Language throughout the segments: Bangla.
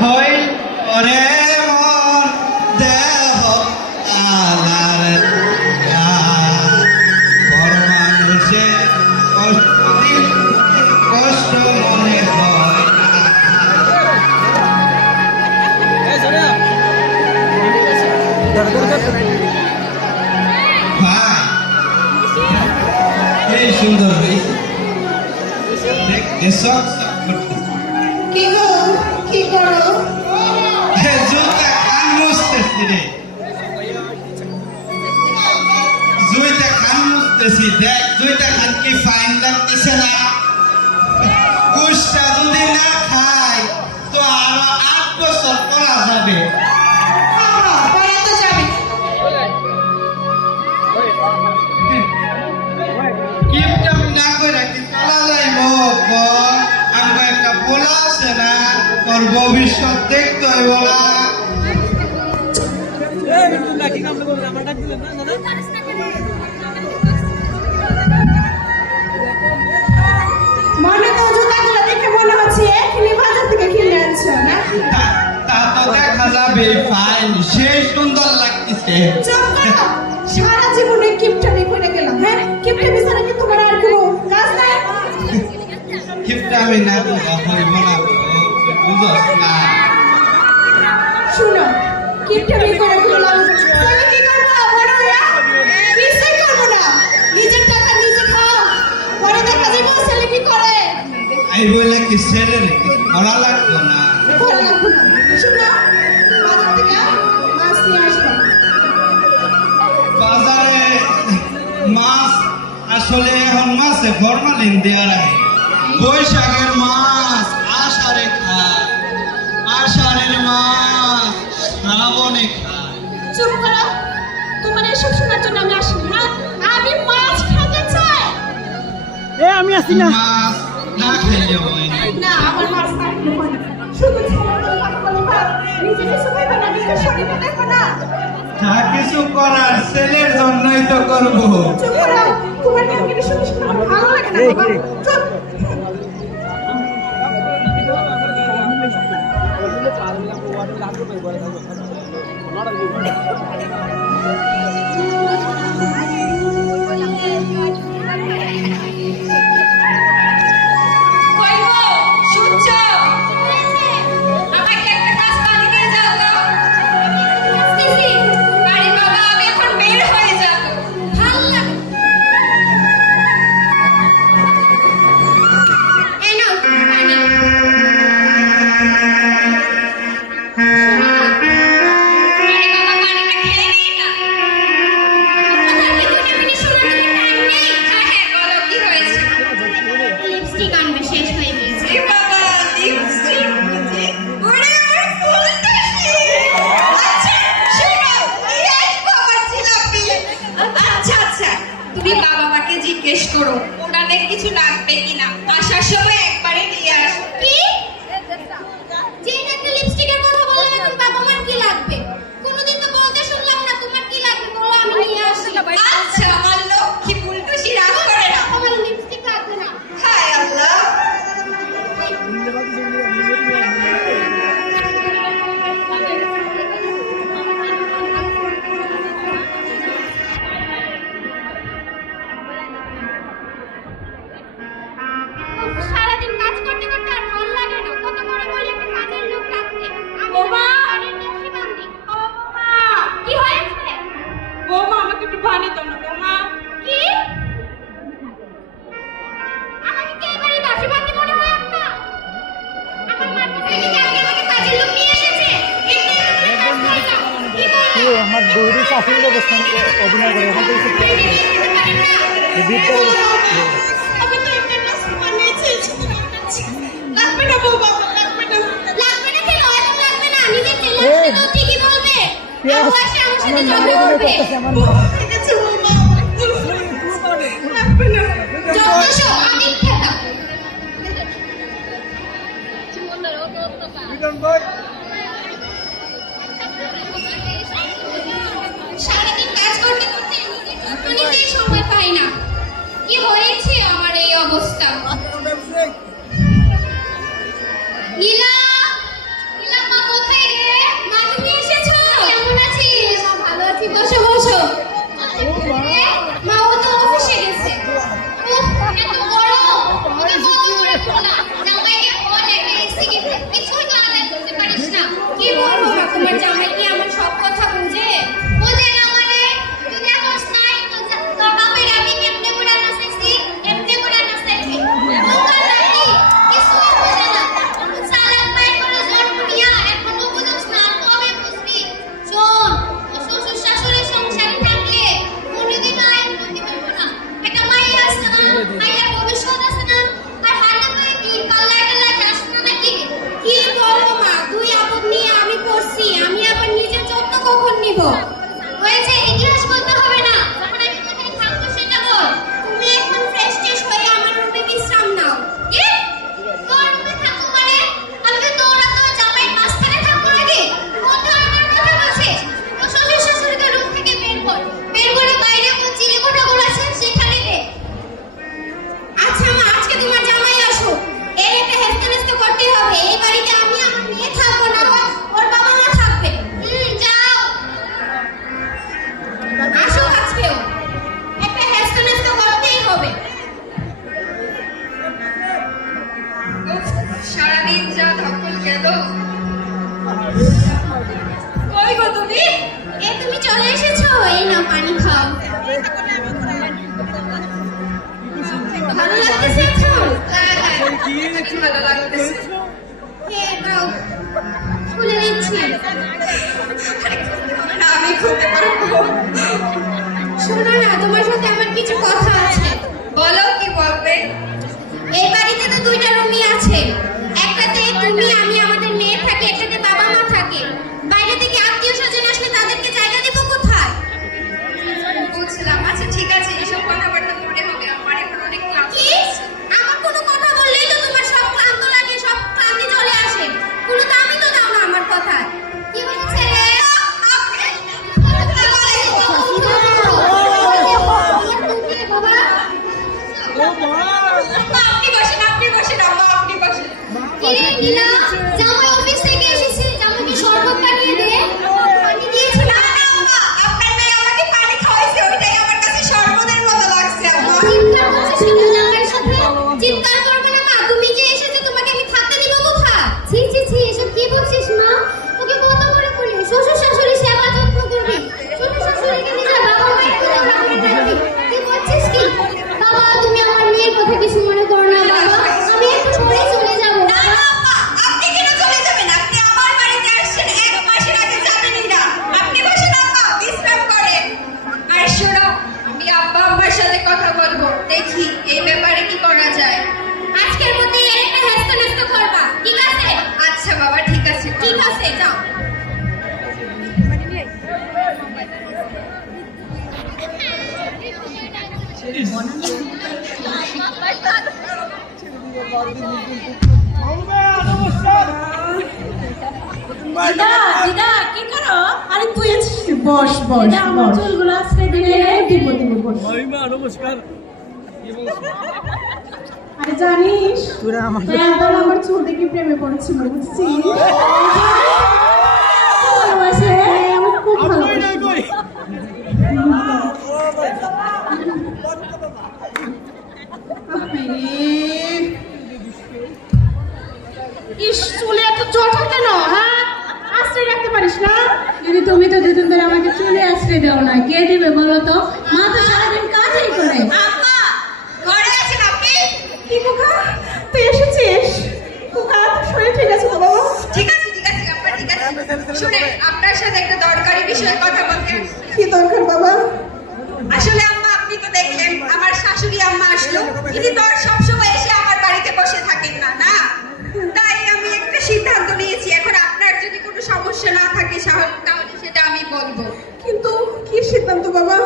হই ওরে মন দেহ আলার বড় মানুষে কষ্ট মনে হয় এই সুন্দর হয়েছে দেখতে সব কি গো কি করো জুতা খান মুছতেছি রে জুইতা খান মুছতেছি দেখ জুইতা খান কি ফাইন লাগতেছে না কুষ্টা যদি না খাই তো আরো 8 বছর পড়া যাবে পড়া তো যাবে কিপটাম না করে কি চলা যাইব আমি একটা পোলা আছে না তোর ভবিষ্যৎ দেখতে হইব না মনে তো জুতাগুলো দেখে মনে হচ্ছে এখনই বাজার থেকে কিনে আনছো না তা তো দেখা যাবে ফাইন সেই সুন্দর লাগতেছে চুপ করো সারা জীবনে কিপটামি করে গেলাম হ্যাঁ কিপটামি ছাড়া কি তোমার আর কোনো কাজ নাই কিপটা আমি না হইব না বুঝছ না শুনো কিপটামি করে কোনো লাভ নেই। তাহলে কি করবো বড় হইয়া কিছুই করবো না নিজের টাকা নিজে খাও পরে দেখা যাবে ছেলে কি করে এই বলে কি ছেড়ে রেখে পড়া লাগতো না ভালো লাগবে না শুনো বাজার থেকে মাছ নিয়ে আসবো বাজারে মাছ আসলে এখন মাছে ফরমালিন দেওয়া রাখে বৈশাখের মাছ আষাঢ়ে খায় আষাঢ়ের মাছ শ্রাবণে খায় চুপ করো তোমার এসব শোনার জন্য আমি আসিনি হ্যাঁ আমি মাছ খেতে চাই আমি আসি না মাছ না খেলে হয় না না আমার মাছ খাইতে হয় না শুধু ছেলের কথা বলে ভাব নিজে কিছু খাইবে না নিজের শরীরে দেখো না যা কিছু করার ছেলের জন্যই তো করবো চুপ করো তোমার কেন কি শুনে শুনে আমার ভালো লাগে না বাবা চুপ কই গো শুনছো আমাকে একটা কাজ বানিয়ে দিয়ে যাও তো আসতেছি আরে বাবা আমি এখন বের হয়ে যাব ভাল লাগে এই নাও পানি আরে বাবা পানিটা খেয়ে নিই না আপনার কি মনে শোনার কি টাইম নেই হ্যাঁ বলো কি হয়েছে লিপস্টিক আনবে শেষ হয়ে গেছে এ বাবা লিপস্টিক বুঝি ওরে আমার ফুলটা আচ্ছা শোনো এই আসবো আমার জিলাপি আচ্ছা আচ্ছা তুমি বাবা মাকে জিজ্ঞেস করো ওনাদের কিছু লাগবে কিনা আসার সময় একবারে নিয়ে আসো কি যে একটা লিপস্টিকের কথা বললে এখন বাবা মার কি লাগবে কোনোদিন তো বলতে শুনলাম না তোমার কি লাগবে বলো আমি নিয়ে আসি আচ্ছা আমার লক্ষ্মী ফুলটুসি রাগ করে না আমার লিপস্টিক লাগবে না হায় আল্লাহ সারাদিন কাজ করতে করতে আর ভালো লাগে না কত করে বলি একটা কাজের লোক রাখতে বোমা আরে নসি বান্দি ও বোমা কি হয়েছে বোমা আমাকে একটু পানি দাও না বোমা কি আমাকে কি এবারে নসি বান্দি মনে হয় আপনার আমার মাকে থেকে কালকে আমাকে কাজের লোক নিয়ে এসেছে এমনি করে কাজ করে না কি বলে আমার গৌরী শাশুড়ির অবস্থান অভিনয় করে এখন তো আমি তো একটা নষ্ট বানিয়েছি লাগবে না বউ বাবা লাগবে না লাগবে না কেন এখন লাগবে না নিজের ছেলে তো ঠিকই বলবে আর বয়সে আমার সাথে ঝগড়া করবে ঠিক আছে বউ বাবা লাগবে না যত সব আমি খেতাম সারাদিন কাজ করতে করতে নিজের যত্ন নিতেই সময় পাই না কি হয়েছে আমার এই অবস্থা নীলা নীলা ভালো লাগতেছে। হ্যাঁ দাও, খুলে দিচ্ছি। না, আমি খুলতে পারবো। শোনো না, তোমার সাথে আমার কিছু কথা আছে। বলো, কি বলবে? এই বাড়িতে তো দুইটা রুমই আছে। একটাতে তুমি আমি আমাদের মেয়ে থাকে, একটাতে বাবা মা থাকে। বাইরে থেকে আত্মীয় স্বজন আসলে তাদেরকে জায়গা দেবো কোথায়? বুঝলাম। আচ্ছা ঠিক আছে, এসব কথাবার্তা পরে হবে। আমার এখন অনেক ক্লান্তি। আমার কোনো কথা বললেই তো তোমার সব ক্লান্ত লাগে, সব ক্লান্তি চলে আসে। কোনো দামই তো দাও না আমার কথায়। কি হচ্ছে রে? আপনি বসেন, আপনি বসেন, আম্মা আপনি বসেন। কিরে নীলা, জামাই অফিস থেকে এসেছে, জামাইকে শরবত বানিয়ে দে। পানি দিয়েছি না? না আম্মা, আপনার মেয়ে আমাকে পানি খাওয়াইছে, ওইটাই আমার কাছে শরবতের মতো লাগছে আম্মা। চিৎকার করছিস কেন জামাইয়ের সাথে? চিৎকার করবে না মা, তুমি যে এসেছো তোমাকে আমি থাকতে দিব কোথায়? ছি ছি ছি, এসব কি বলছিস মা? তোকে কত করে বলি শ্বশুর শাশুড়ি সেবা যত্ন করবি, শ্বশুর শাশুড়িকে নিজের বাবা মায়ের মতো রাখবি। তুই বলছিস কি? বাবা তুমি আমার মেয়ের কথা কিছু মনে করো না বাবা, আমি একটু পরেই চলে যাব। না না আম্মা, আপনি কেন চলে যাবেন? আপনি আমার বাড়িতে আসছেন, এক মাসের আগে যাবেনই না। আপনি বসেন আম্মা, বিশ্রাম করেন। আর শোনো, আমি আব্বা আম্মার সাথে কথা বলবো, দেখি এই ব্যাপারে কি করা যায়। আজকের মধ্যে একটা হেস্তা নেস্তা করবা, ঠিক আছে? আচ্ছা বাবা, ঠিক আছে, ঠিক আছে, যাও। দিদা দিদা কি করো? আরে তুই বস বস দিদা আমার বস। চুলগুলো আশ্রয় দিলে। দিব দিব বস। নমস্কার। আরে জানিস তোরা আমার তুই একদম আমার চুল দেখে প্রেমে পড়েছিল বুঝছিস? ভালোবাসে, আমার খুব ভালোবাসে। ইস চুলে এত জট কেন? হ্যাঁ আশ্রয় রাখতে পারিস না? দিদি তুমি তো দুদিন ধরে আমাকে চুলে আশ্রয় দাও না, কে দিবে বলো তো? মা তো সারাদিন কাজই করে। আম্মা, ঘরে আছেন আপনি? কি খোকা তুই এসেছিস? খোকা তোর শরীর ঠিক আছে তো বাবা? ঠিক আছে, ঠিক আছে আম্মা, ঠিক আছে। শুনেন, আপনার সাথে একটা দরকারি বিষয়ে কথা বলতে আসছি। কি দরকার বাবা? আসলে আম্মা, আপনি তো দেখলেন আমার শাশুড়ি আম্মা আসলো। ইনি তো আর সবসময় এসে আমার বাড়িতে বসে থাকেন না, না? তাই আমি একটা সিদ্ধান্ত নিয়েছি, এখন আপনার যদি কোনো সমস্যা না থাকে তাহলে সেটা আমি বলবো। কিন্তু কি সিদ্ধান্ত বাবা?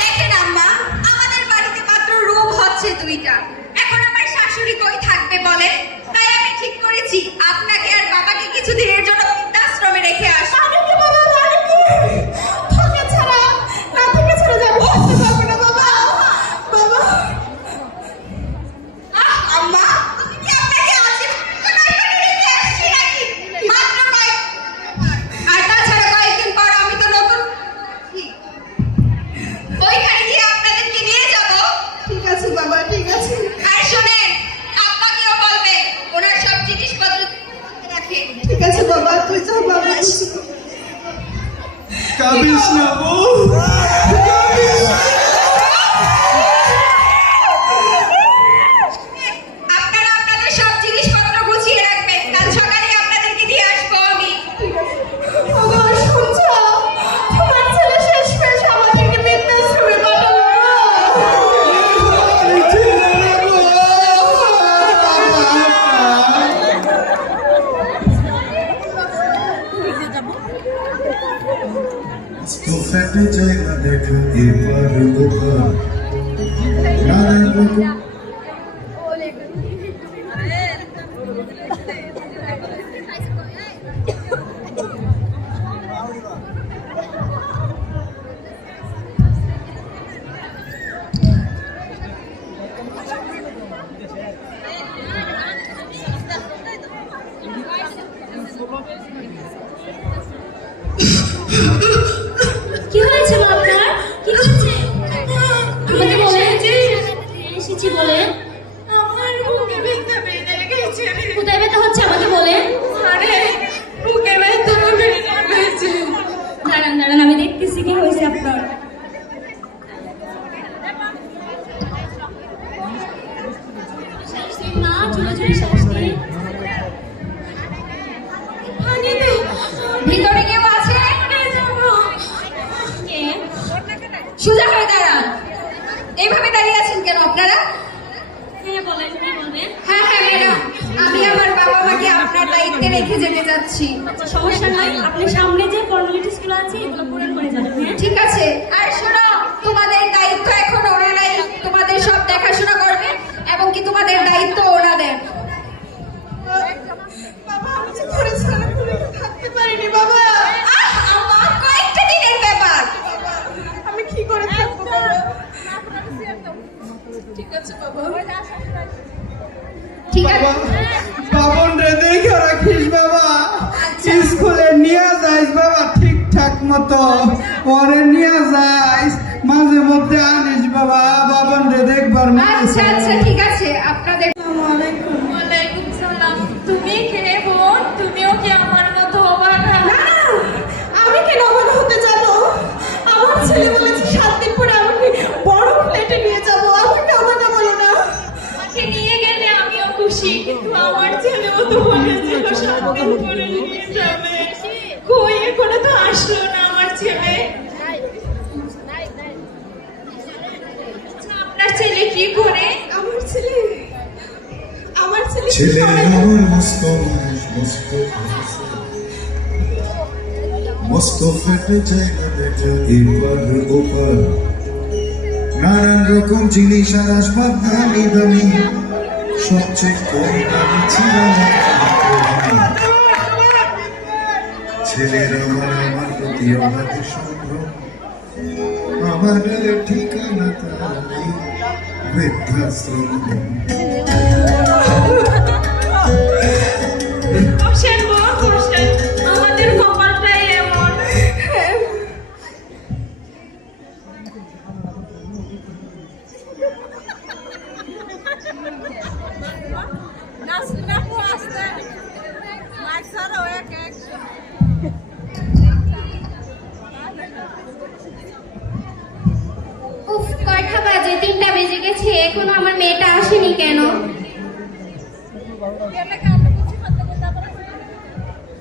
দেখেন আম্মা, আমাদের বাড়িতে মাত্র রুম হচ্ছে 2টা। এখন আমার শাশুড়ি কই থাকবে বলেন? তাই আমি ঠিক করেছি আপনাকে আর বাবাকে কিছুদিনের জন্য বৃদ্ধাশ্রমে রেখে আসবো। আরে কি বাবা, আরে কি? তোকে ছাড়া না থেকে ছাড়া যাবো থাকতে পারবো না বাবা। বাবা আম্মা, আমি কি আপনাকে আজীবন রেখে আসছি নাকি? মাত্র আর তাছাড়া কয়েকদিন পর আমি তো নতুন ওইখানে গিয়ে আপনাদেরকে নিয়ে যাব। ঠিক আছে বাবা, ঠিক আছে। আর শুনেন, আব্বাকেও বলবে ওনার সব জিনিসপত্র রাখে। ঠিক আছে বাবা, তুই যা বাবা। কাবিস না বউ। আপনারা আপনাদের সব জিনিসপত্র গুছিয়ে রাখবেন, কাল সকালে আপনাদেরকে দিয়ে আসবো আমি। বাবা শুনছো? তোমার ছেলে শেষ পেশ আমাদেরকে বৃদ্ধাশ্রমে পাঠালো। तो फट जाएगा देखो ये पर ऊपर नारायण কি হয়েছে মা আপনার? কি হয়েছে? আমাকে বলেন। এসেছি বলে। আমার বুকে ব্যথা বেড়ে গেছে। কোথায় ব্যথা হচ্ছে আমাকে বলেন। আরে বুকে ব্যথা বেড়ে গেছে। দাঁড়ান দাঁড়ান, আমি দেখতেছি কি হয়েছে আপনার। মা চলে চলে বাড়িতে রেখে যেতে যাচ্ছি। সমস্যা নাই, আপনি সামনে যে ফর্মালিটিস গুলো আছে এগুলো পূরণ করে যাবেন। হ্যাঁ ঠিক আছে। আর শোনো, তোমাদের দায়িত্ব এখন ওনারাই তোমাদের সব দেখাশোনা করবে এবং কি তোমাদের দায়িত্ব ওনাদের। বাবা আমি যে ধরেছিলাম থাকতে পারিনি বাবা। আমার কয়েকটা দিনের ব্যাপার। আমি কি করে থাকবো বাবা? ঠিক আছে বাবা। ঠিক আছে। বাবন রে দেখে রাখিস বাবা, আচ্ছা। স্কুলে নিয়ে যাইস বাবা ঠিকঠাক মতো, পরে নিয়ে যাইস, মাঝে মধ্যে আনিস বাবা, বাবন রে দেখবার আচ্ছা আচ্ছা ঠিক আছে। আপনাদের ওয়ালাইকুম সালাম। তুমি কে বোন? তুমিও কি আমার মতো অবাক? না না, আমি কেন অবাক হতে যাব? আমার ছেলে বলেছে 7 দিন পরে আমাকে বড় ফ্ল্যাটে নিয়ে যাব। আমাকে অবাক বলো না। আমাকে নিয়ে গেলে আমিও খুশি, কিন্তু আমার ছেলেও তো বলেছিল 7 দিন পরে নিয়ে যাবে। কই এখনো তো আসলো না আমার ছেলে। আচ্ছা, আপনার ছেলে কি করে? আমার ছেলে ছেলে আমার মস্ত মানুষ, মস্ত অফিসার, মস্ত ফেটে জায়গা দেখা এপার ওপার, নানান রকম জিনিস আর আসবাব দামি দামি, সবচেয়ে কম দামি ছিল না ছেলের আমার প্রতি অবাধে সম্ভ্রম, আমার ঠিকানা তার বৃদ্ধাশ্রম। বসেন বোন, বসেন। আমাদের কপালটাই এমন। উফ, কয়টা বাজে? 3টা বেজে গেছে, এখনো আমার মেয়েটা আসেনি কেন?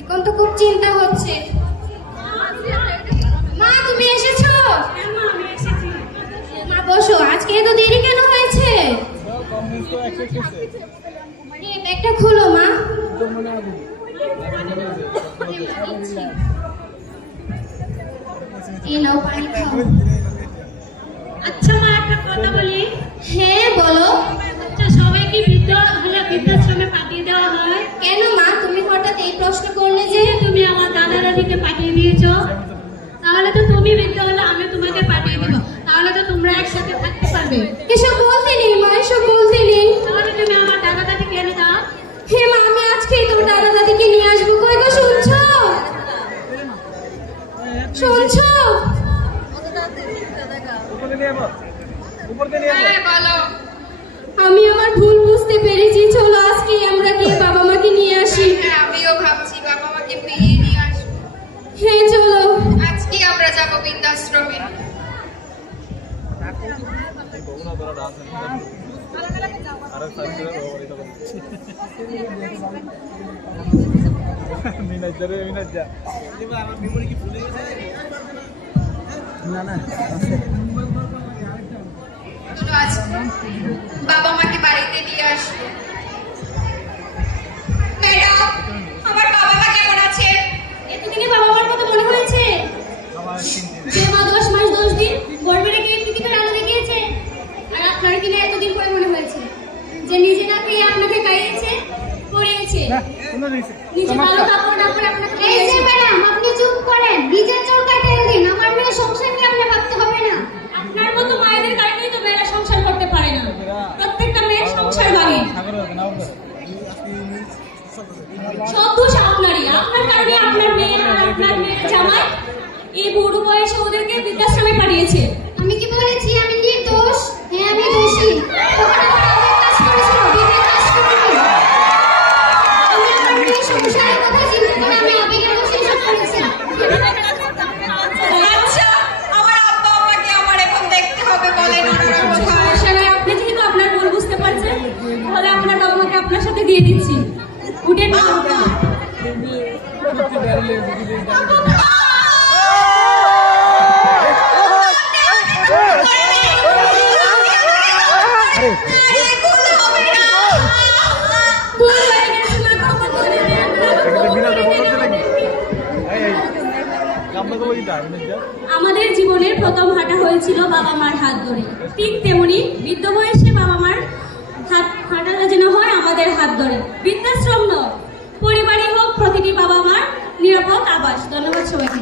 এখন তো খুব চিন্তা হচ্ছে। মা তুমি এসেছো? হ্যাঁ মা, আমি এসেছি। মা বসো। আজকে এত দেরি কেন হয়েছে? এই ব্যাগটা খোলো মা। এই নাও পানি খাও। আচ্ছা মা, একটা কথা বলি। হ্যাঁ বলো। আচ্ছা, সবাইকে বৃদ্ধাশ্রমে পাঠিয়ে দেওয়া হয় কেন মা, তুমি হঠাৎ এই প্রশ্ন করলে যে? যে তুমি আমার দাদা দাদিকে পাঠিয়ে দিয়েছো, তাহলে তো তুমি বৃদ্ধ হলে আমি তোমাকে পাঠিয়ে দেবো, তাহলে তো তোমরা একসাথে থাকতে পারবে। এসব বলতে নেই মা, এসব বলতে নেই। তাহলে তুমি আমার দাদা দাদিকে এনে দাও। হে মা, আমি আজকেই তোমার দাদা দাদিকে নিয়ে আসবো। কই গো, শুনছো? শুনছো? হ্যাঁ বলো। আমি আমার ভুল বুঝতে পেরেছি। চলো আজকেই আমরা গিয়ে বাবা মাকে নিয়ে আসি। হ্যাঁ, আমিও ভাবছি বাবা মাকে ফিরিয়ে নিয়ে আসবো। হ্যাঁ চলো। আজকে আমরা যাবো বৃদ্ধাশ্রমে। চলো আজ বাবা মাকে বাড়িতে দিয়ে আসবো। ম্যাডাম, আমার বাবা মা কেমন আছে? এতদিনে বাবা মার কথা মনে হয়েছে? যে মা 10 মাস 10 দিন গর্ভে রেখে পৃথিবীর আলো দেখিয়েছে, আর আপনার কিনা এতদিন পরে মনে হয়েছে? যে নিজে না খেয়ে আপনাকে খাইয়েছে, পড়িয়েছে, নিজে ভালো কাপড় না পরে আপনাকে এই যে ম্যাডাম, আপনি চুপ করেন। নিজের চরকায় তেল দিন। আমার মেয়ে সংসার নিয়ে আপনার ভাবতে হবে না। আপনার মতো মায়েদের কারণেই তো মেয়েরা সংসার করতে পারে না। প্রত্যেকটা মেয়ের সংসার ভাঙে। সব দোষ আপনারই। আপনার কারণে আপনার মেয়ে আর আপনার মেয়ের জামাই এই বুড়ো বয়সে ওদেরকে বৃদ্ধাশ্রমে পাঠিয়েছে। আমি কি বলেছি আমি নির্দোষ? হ্যাঁ আমি দোষী। তখন আমার আবেগ কাজ করেছিল, বিবেক কাজ করেনি। আমি আমার মেয়ের সংসারের কথা চিন্তা করে আমি আবেগের বশে এসব করেছি। আচ্ছা, আমার আব্বা আম্মাকে আমার এখন দেখতে হবে, বলেন ওনারা কোথায়? সমস্যা নয়, আপনি যেহেতু আপনার ভুল বুঝতে পারছেন, তাহলে আপনার বাবা মাকে আপনার সাথে দিয়ে দিচ্ছি। উঠেন না। ভুল হয়ে গেছে মা, ক্ষমা করে দিন। আমাদের জীবনের প্রথম হাঁটা হয়েছিল বাবা মার হাত ধরে, ঠিক তেমনি বৃদ্ধ বয়সে বাবা মার হাঁটাটা যেন হয় আমাদের হাত ধরে। বৃদ্ধাশ্রম নয়, পরিবারই হোক প্রতিটি বাবা মার নিরাপদ আবাস। ধন্যবাদ সবাইকে।